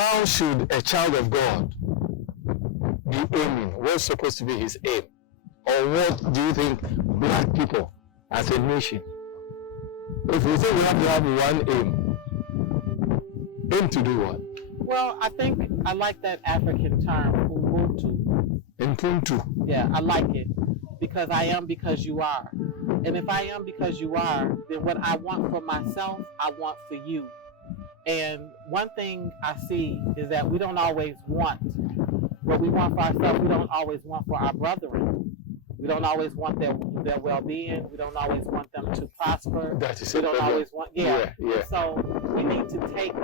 how should a child of God be aiming? What's supposed to be his aim? Or what do you think black people as a nation, if we say we have to have one aim to do what? Well, I think I like that African term, Ubuntu. Ubuntu. Yeah, I like it because I am because you are. And if I am because you are, then what I want for myself, I want for you. And one thing I see is that we don't always want what we want for ourselves. We don't always want for our brethren. We don't always want their well-being. We don't always want them to prosper. That is we don't always want, yeah. So we need to take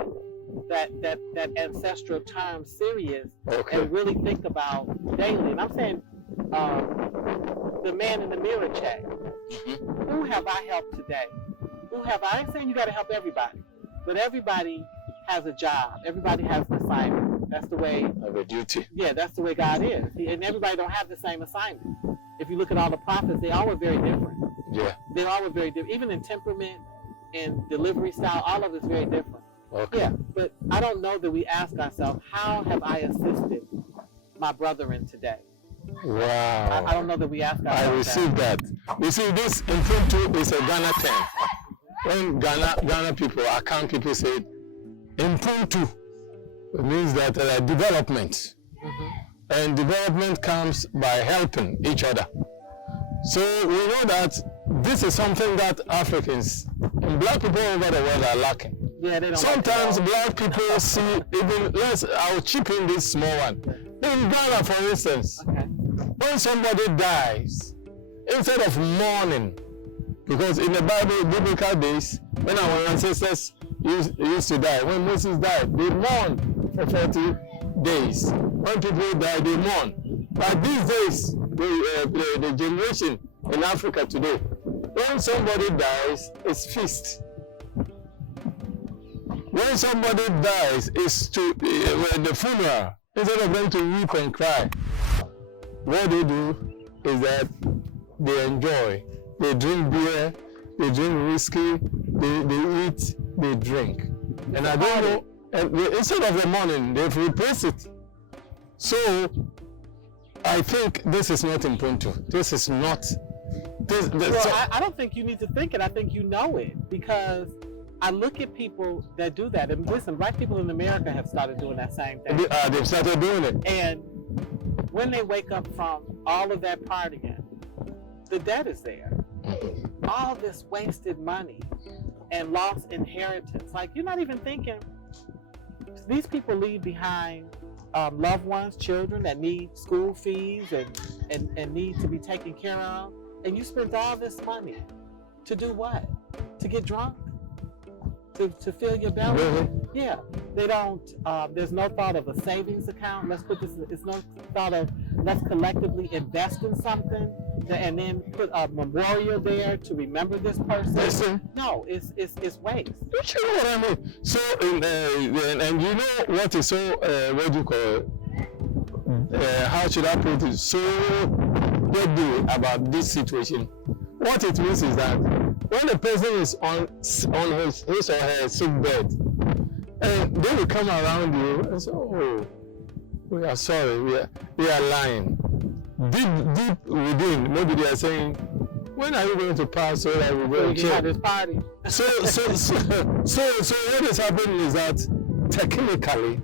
that ancestral term serious and really think about daily. And I'm saying the man in the mirror check. Mm-hmm. Who have I helped today? I ain't saying you got to help everybody, but everybody has a job. Everybody has an assignment. That's the way. Have a duty. Yeah, that's the way God is. And everybody don't have the same assignment. If you look at all the prophets, they all were very different. Yeah. They all were very different. Even in temperament and delivery style, all of it's very different. Okay. Yeah, but I don't know that we ask ourselves, how have I assisted my brethren today? Wow. I don't know that we ask ourselves. I received that. You see, this Ubuntu is a Ghana term. When Ghana people, account people say Ubuntu, it means that development. Mm-hmm. And development comes by helping each other. So we know that this is something that Africans and black people over the world are lacking. Yeah, they don't. Sometimes black people see even less. I'll chip in this small one. In Ghana, for instance, when somebody dies, instead of mourning, because in the Bible, biblical days, when our ancestors used to die, when Moses died, they mourned for 40 days. When people die, they mourn. But these days, the generation in Africa today, when somebody dies, it's feast. When somebody dies, it's to the funeral. Instead of them to weep and cry, what they do is that they enjoy. They drink beer, they drink whiskey, they eat, they drink. And I don't know, and instead of the morning, they've replaced it. So, I think this is not Ubuntu. This is not. I don't think you need to think it. I think you know it. Because I look at people that do that. And listen, black people in America have started doing that same thing. They've started doing it. And when they wake up from all of that partying, the debt is there. All this wasted money and lost inheritance. Like, you're not even thinking, these people leave behind loved ones, children that need school fees and need to be taken care of. And you spent all this money to do what? To get drunk? To fill your belly? Really? Yeah. They don't, there's no thought of a savings account. Let's put this, it's no thought of, let's collectively invest in something and then put a memorial there to remember this person. Listen. No, it's waste. You know what I mean? So, and you know what is so, what do you call it? How should I put it? So deadly about this situation. What it means is that when a person is on his or her sick bed, and they will come around you and say, "Oh, we are sorry, we are lying." Deep within, maybe they are saying, "When are you going to pass so that we go to church?" This party. So what is happening is that technically,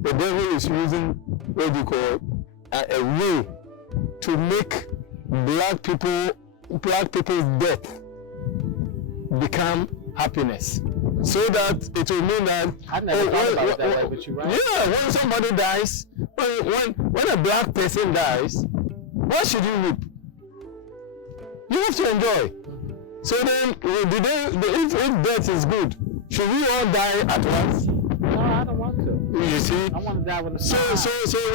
the devil is using what you call a way to make black people's death become happiness, so that it will mean that I never thought about it that way, but you're right. Yeah, when somebody dies, when a black person dies, why should you weep? You have to enjoy. So then, if death is good, should we all die at once? No, I don't want to. You see? I want to die when the So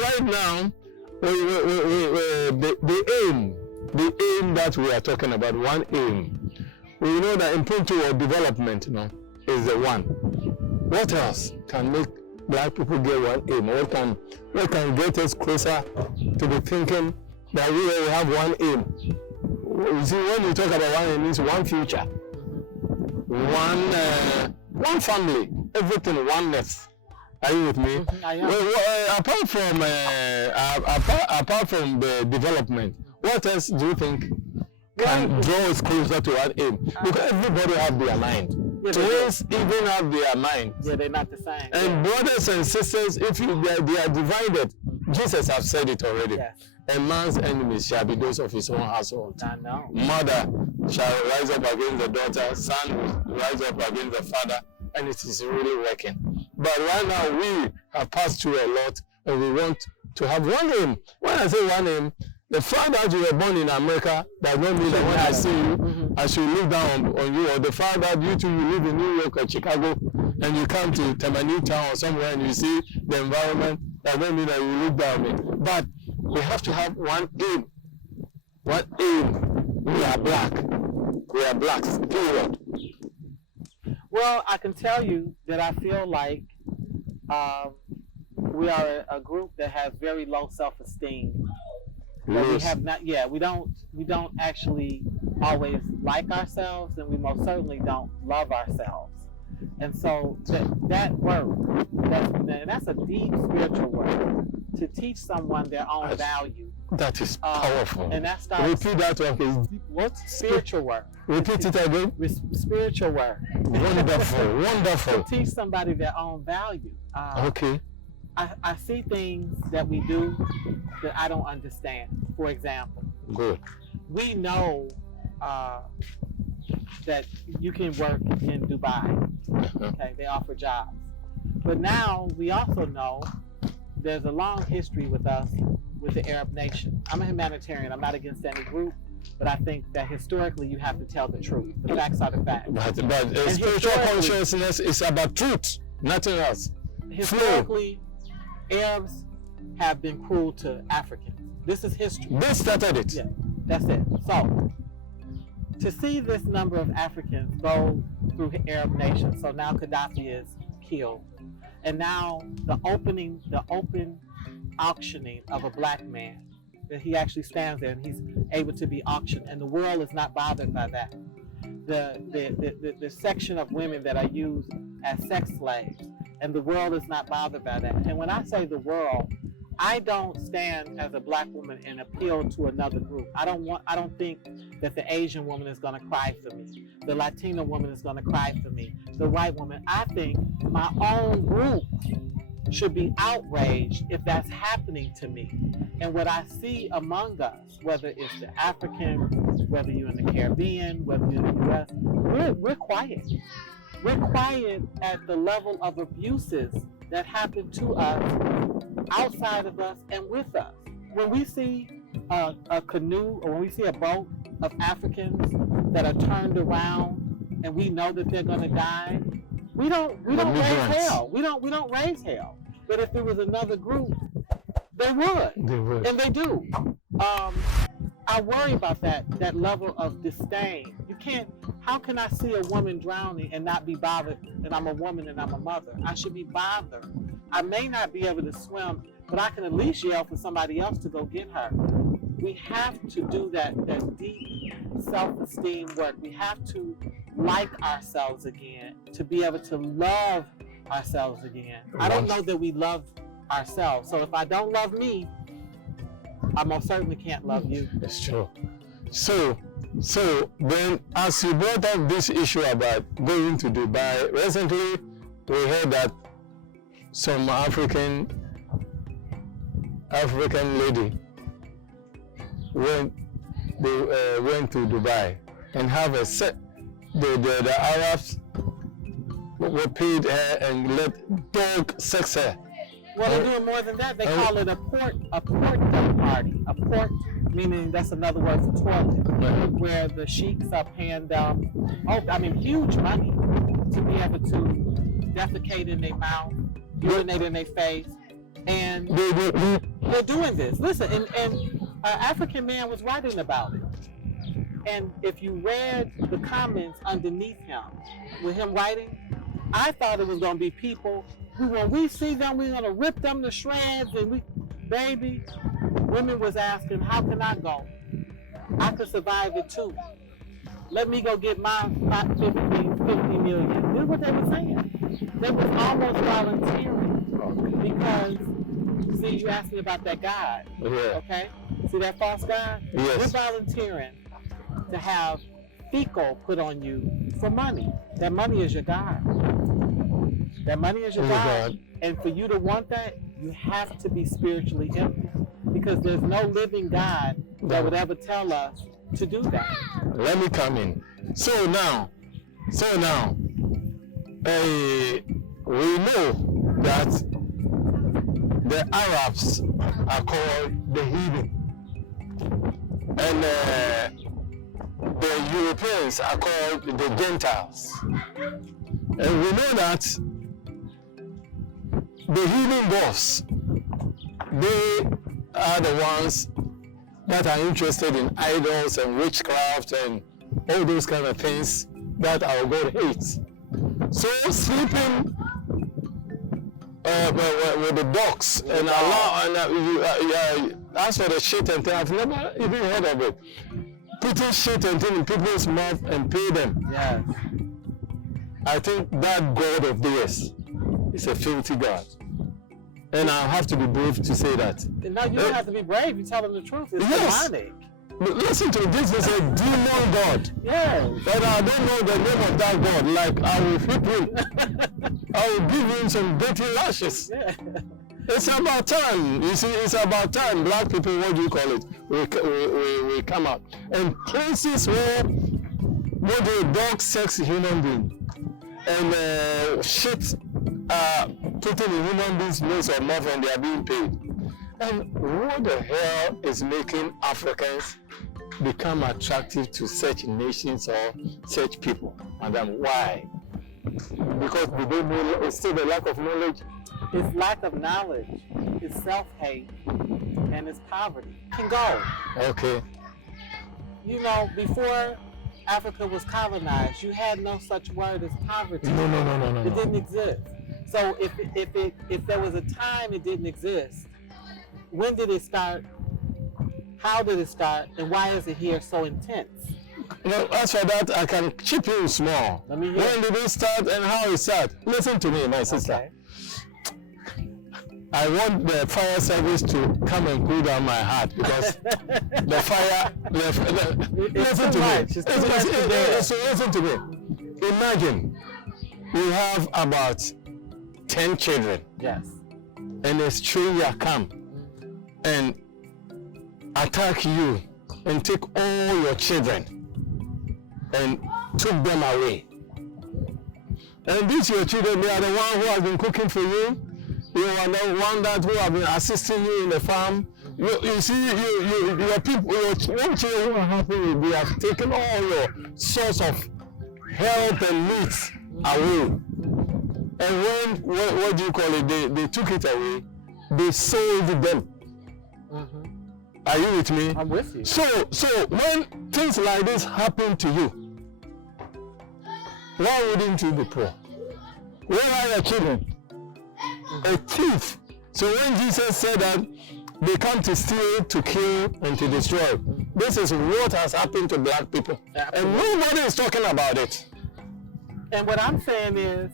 right now, the aim that we are talking about, one aim, we know that Ubuntu or development, is the one. What else can make black people get one aim? What can get us closer to the thinking that we have one aim? You see, when you talk about one aim, it means one future, one family, everything, oneness. Are you with me? I am. Well, apart from the development, what else do you think can draw us closer to our aim? Because everybody have their mind. Yeah, Twins even have their mind. Yeah, they're not the same. And brothers and sisters, if they are divided, Jesus has said it already. Yes. A man's enemies shall be those of his own household. I know. Mother shall rise up against the daughter, son will rise up against the father, and it is really working. But right now we have passed through a lot, and we want to have one aim. When I say one aim, the fact that you were born in America does not mean that when I see you, I should look down on you, or the fact that you two you live in New York or Chicago, and you come to Tammany Town or somewhere and you see the environment, does not mean that you look down on me. But we have to have one aim. One aim. We are black. We are blacks, period. Well, I can tell you that I feel like we are a group that has very low self-esteem. That we have not. Yeah, we don't actually always like ourselves, and we most certainly don't love ourselves. And so that work, that's a deep spiritual work to teach someone their own value. That is powerful. And that starts. Repeat that one. What? Spiritual work. Repeat it again. Spiritual work. Wonderful, wonderful. To teach somebody their own value. Okay. I see things that we do that I don't understand. For example, good. We know that you can work in Dubai. Okay, they offer jobs. But now we also know there's a long history with us, with the Arab nation. I'm a humanitarian. I'm not against any group. But I think that historically you have to tell the truth. The facts are the facts. But spiritual consciousness is about truth, nothing else. Historically, Arabs have been cruel to Africans. This is history. They started it. Yeah, that's it. So, to see this number of Africans go through Arab nations, so now Gaddafi is killed, and now the open auctioning of a black man, that he actually stands there and he's able to be auctioned, and the world is not bothered by that. The section of women that are used as sex slaves, and the world is not bothered by that. And when I say the world, I don't stand as a black woman and appeal to another group. I don't think that the Asian woman is going to cry for me. The Latina woman is going to cry for me. The white woman. I think my own group should be outraged if that's happening to me. And what I see among us, whether it's the Africans, whether you're in the Caribbean, whether you're in the US, we're quiet. We're quiet at the level of abuses that happen to us, outside of us, and with us. When we see a canoe, or when we see a boat of Africans that are turned around and we know that they're going to die, we don't raise hell. We don't raise hell. But if there was another group, they would. They would. And they do. I worry about that level of disdain. How can I see a woman drowning and not be bothered that I'm a woman and I'm a mother? I should be bothered. I may not be able to swim, but I can at least yell for somebody else to go get her. We have to do that deep self-esteem work. We have to like ourselves again, to be able to love ourselves again. I don't know that we love ourselves. So if I don't love me, I most certainly can't love you. It's true. So then, as you brought up this issue about going to Dubai, recently we heard that some African lady went to Dubai and have a set. The Arabs were paid her and let dog sex her. Well, they're doing more than that. They call it a port party. A port, meaning that's another word for toilet, where the sheiks are paying them, huge money to be able to defecate in their mouth, urinate in their face, and they're doing this. Listen, and an African man was writing about it. And if you read the comments underneath him, with him writing, I thought it was going to be people who, when we see them, we're going to rip them to shreds. And women was asking, how can I go? I could survive it too. Let me go get my 50 million. This is what they were saying. They was almost volunteering did you ask me about that God? Yeah. Okay? See that false God? Yes. You're volunteering to have fecal put on you for money. That money is your God. That money is your God. And for you to want that, you have to be spiritually empty. Because there's no living God that would ever tell us to do that. Let me come in. So now, we know that the Arabs are called the heathen, and the Europeans are called the Gentiles. And we know that the heathen boss, they are the ones that are interested in idols and witchcraft and all those kind of things that our God hates. So sleeping with the dogs and as for the shit and thing, I've never even heard of it. Putting shit and thing in people's mouth and pay them. Yes. I think that God of theirs is a filthy God. And I have to be brave to say that. No, you don't have to be brave. You tell them the truth. It's demonic. But listen to this. Is a demon God. Yes. But I don't know the name of that God. Like, I will whip him. I will give him some dirty lashes. Yeah. It's about time. You see, it's about time black people, what do you call it, we come out. And places where the dog sex human being and shit putting in human beings' nose or mouth and they are being paid. And what the hell is making Africans become attractive to such nations or such people? Madam, why? Because we don't know, it's still the lack of knowledge. It's lack of knowledge, it's self-hate, and it's poverty. Can go. Okay. You know, before Africa was colonized, you had no such word as poverty. No. It didn't exist. So if there was a time it didn't exist, when did it start? How did it start? And why is it here so intense? No, as for that, I can chip in small. Let me hear. When did it start and how it started? Listen to me, my sister. Okay. I want the fire service to come and cool down my heart because the fire. Listen to me. So listen to me. Imagine you have about 10 children. Yes. And a stranger come and attack you and take all your children and took them away. And these your children, they are the one who has been cooking for you. You are the one that who have been assisting you in the farm. You see, your people, your children who are happy, they have taken all your source of health and needs away. And what do you call it? They took it away. They sold them. Mm-hmm. Are you with me? I'm with you. So when things like this happen to you, why wouldn't you be poor? Where are your children? A thief. So when Jesus said that they come to steal, to kill, and to destroy, this is what has happened to black people. And nobody is talking about it. And what I'm saying is,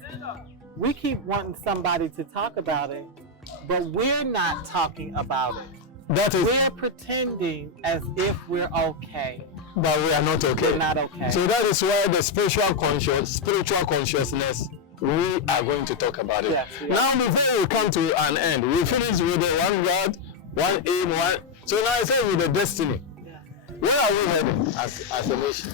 we keep wanting somebody to talk about it, but we're not talking about it. That is, we're pretending as if we're okay. But we are not okay. We're not okay. So that is why the spiritual consciousness, we are going to talk about it. Yes, now before we come to an end, we finish with the one God, one aim, one. So now I say with the destiny. Yeah. Where are we heading as a nation?